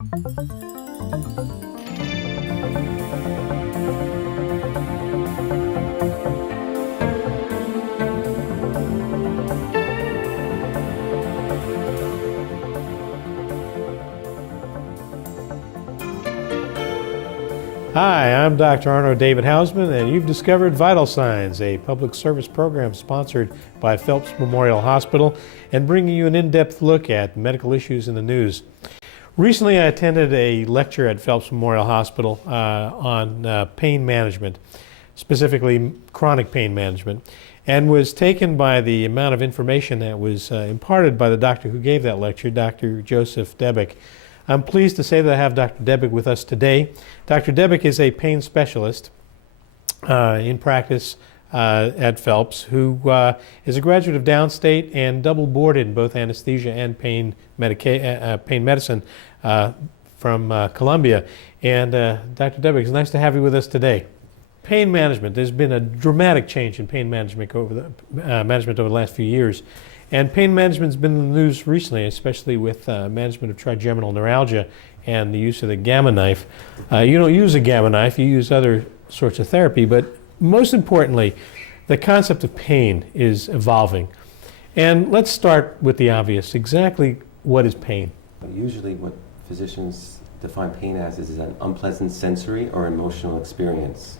Hi, I'm Dr. Arno David Hausman, and you've discovered Vital Signs, a public service program sponsored by Phelps Memorial Hospital and bringing you an in-depth look at medical issues in the news. Recently, I attended a lecture at Phelps Memorial Hospital on pain management, specifically chronic pain management, and was taken by the amount of information that was imparted by the doctor who gave that lecture, Dr. Joseph Debick. I'm pleased to say that I have Dr. Debick with us today. Dr. Debick is a pain specialist in practice at Phelps who is a graduate of downstate and double boarded in both anesthesia and pain medicine from Columbia. And Dr. Debick, it's nice to have you with us today. Pain management, there's been a dramatic change in pain management over the last few years. And pain management's been in the news recently, especially with management of trigeminal neuralgia and the use of the gamma knife. You don't use a gamma knife, you use other sorts of therapy, but most importantly, the concept of pain is evolving. And let's start with the obvious. Exactly what is pain? Usually what physicians define pain as is an unpleasant sensory or emotional experience.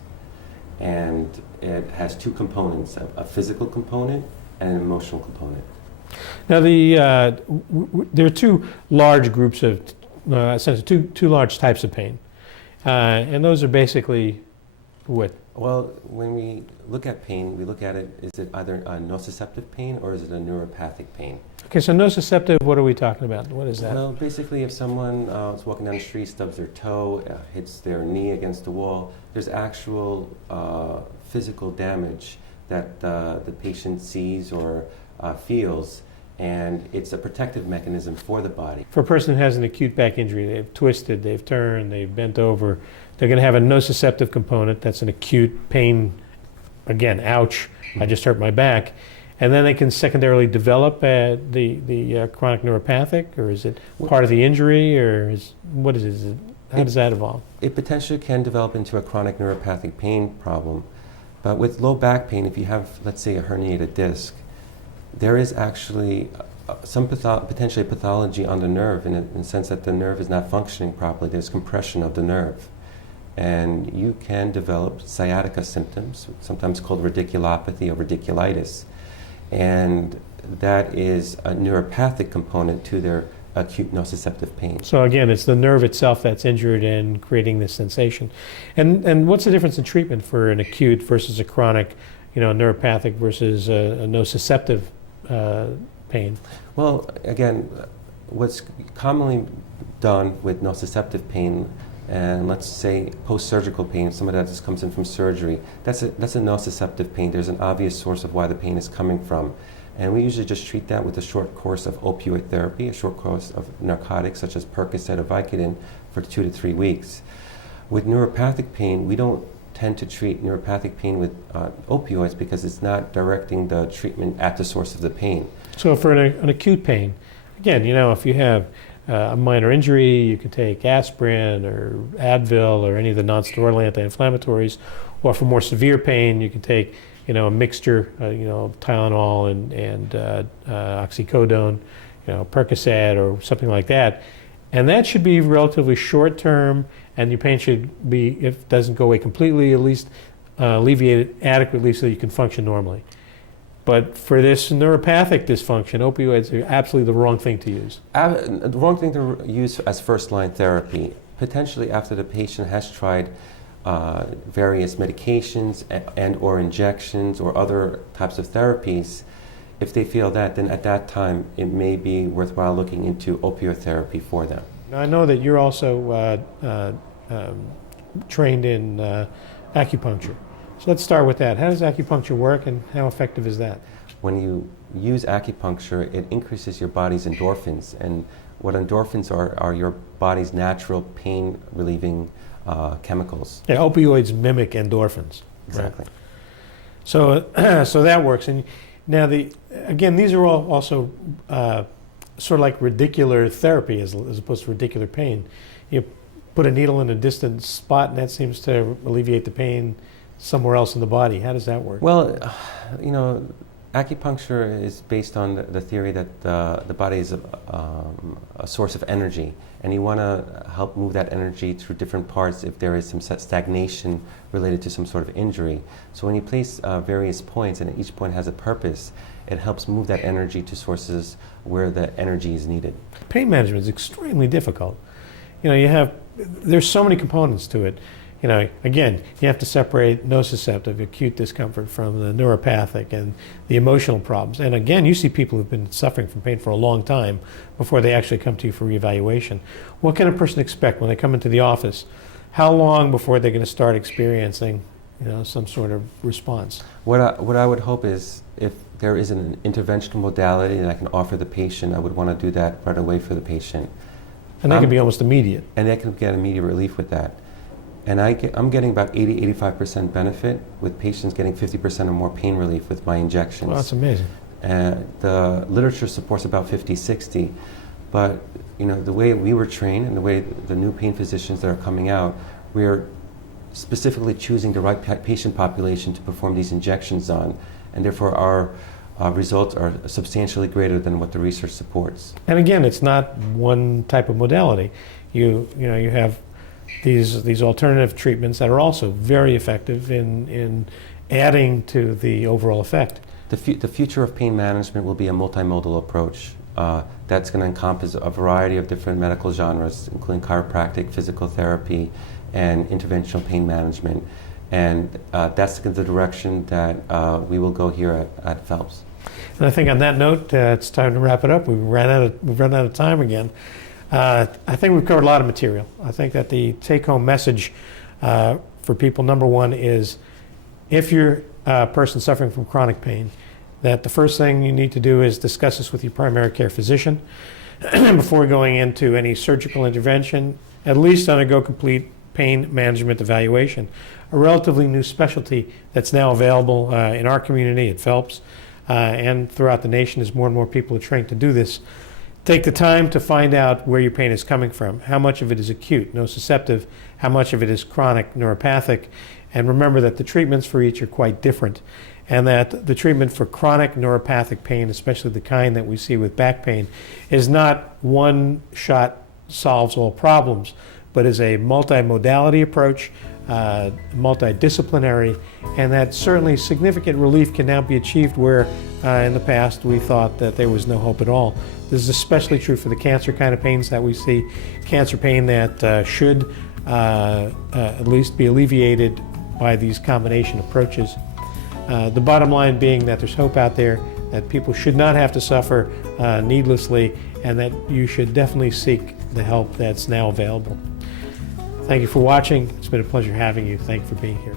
And it has two components, a physical component and an emotional component. Now, there are two large groups of, essentially two large types of pain, and those are basically what? Well, when we look at pain, we look at it, is it either a nociceptive pain or is it a neuropathic pain? Okay, so nociceptive, what are we talking about? What is that? Well, basically if someone is walking down the street, stubs their toe, hits their knee against the wall, there's actual physical damage that the patient sees or feels, and it's a protective mechanism for the body. For a person who has an acute back injury, they've twisted, they've turned, they've bent over, they're going to have a nociceptive component. That's an acute pain. Again, ouch, I just hurt my back. And then they can secondarily develop the chronic neuropathic, or is it part of the injury, or what is it? How does that evolve? It potentially can develop into a chronic neuropathic pain problem. But with low back pain, if you have, let's say, a herniated disc, there is actually some potentially pathology on the nerve in the sense that the nerve is not functioning properly. There's compression of the nerve. And you can develop sciatica symptoms, sometimes called radiculopathy or radiculitis. And that is a neuropathic component to their acute nociceptive pain. So again, it's the nerve itself that's injured and creating this sensation. And what's the difference in treatment for an acute versus a chronic, neuropathic versus a nociceptive pain? Well, again, what's commonly done with nociceptive pain, and let's say post-surgical pain, some of that just comes in from surgery, that's a nociceptive pain. There's an obvious source of why the pain is coming from. And we usually just treat that with a short course of opioid therapy, a short course of narcotics such as Percocet or Vicodin for 2 to 3 weeks. With neuropathic pain, we don't tend to treat neuropathic pain with opioids because it's not directing the treatment at the source of the pain. So for an acute pain, again, if you have a minor injury, you could take aspirin or Advil or any of the non-steroidal anti-inflammatories, or for more severe pain, you can take a mixture, Tylenol and oxycodone, Percocet or something like that. And that should be relatively short term, and your pain should be, if it doesn't go away completely, at least alleviated adequately so you can function normally. But for this neuropathic dysfunction, opioids are absolutely the wrong thing to use. The wrong thing to use as first-line therapy, potentially after the patient has tried various medications and or injections or other types of therapies. If they feel that, then at that time it may be worthwhile looking into opioid therapy for them. Now, I know that you're also trained in acupuncture. So let's start with that. How does acupuncture work and how effective is that? When you use acupuncture, it increases your body's endorphins. And what endorphins are your body's natural pain relieving chemicals. Yeah, opioids mimic endorphins. Exactly. Right? So, so that works. And now, again, these are all also sort of like radicular therapy as opposed to radicular pain. You put a needle in a distant spot and that seems to alleviate the pain somewhere else in the body. How does that work? Well, you know, acupuncture is based on the theory that the body is a source of energy, and you want to help move that energy through different parts if there is some stagnation related to some sort of injury. So when you place various points, and each point has a purpose, it helps move that energy to sources where the energy is needed. Pain management is extremely difficult. You know, there's so many components to it. You know, again, you have to separate nociceptive, acute discomfort from the neuropathic and the emotional problems. And again, you see people who've been suffering from pain for a long time before they actually come to you for reevaluation. What can a person expect when they come into the office? How long before they're going to start experiencing, you know, some sort of response? What I would hope is if there is an interventional modality that I can offer the patient, I would want to do that right away for the patient. And that can be almost immediate. And they can get immediate relief with that. And I'm getting about 80-85% benefit, with patients getting 50% or more pain relief with my injections. Well, that's amazing. The literature supports about 50-60, but you know, the way we were trained and the way the new pain physicians that are coming out, we're specifically choosing the right patient population to perform these injections on, and therefore our results are substantially greater than what the research supports. And again, it's not one type of modality. You have these alternative treatments that are also very effective in adding to the overall effect. The future of pain management will be a multimodal approach that's going to encompass a variety of different medical genres, including chiropractic, physical therapy, and interventional pain management. And that's the direction that we will go here at Phelps. And I think on that note, it's time to wrap it up. We've run out of time again. I think we've covered a lot of material. I think that the take-home message for people, number one, is if you're a person suffering from chronic pain, that the first thing you need to do is discuss this with your primary care physician before going into any surgical intervention. At least undergo complete pain management evaluation, a relatively new specialty that's now available in our community at Phelps and throughout the nation as more and more people are trained to do this. Take the time to find out where your pain is coming from, how much of it is acute, nociceptive, how much of it is chronic, neuropathic, and remember that the treatments for each are quite different, and that the treatment for chronic neuropathic pain, especially the kind that we see with back pain, is not one shot solves all problems, but is a multimodality approach, multidisciplinary, and that certainly significant relief can now be achieved where in the past we thought that there was no hope at all. This is especially true for the cancer kind of pains that we see, cancer pain that should at least be alleviated by these combination approaches. The bottom line being that there's hope out there, that people should not have to suffer needlessly, and that you should definitely seek the help that's now available. Thank you for watching. It's been a pleasure having you. Thank you for being here.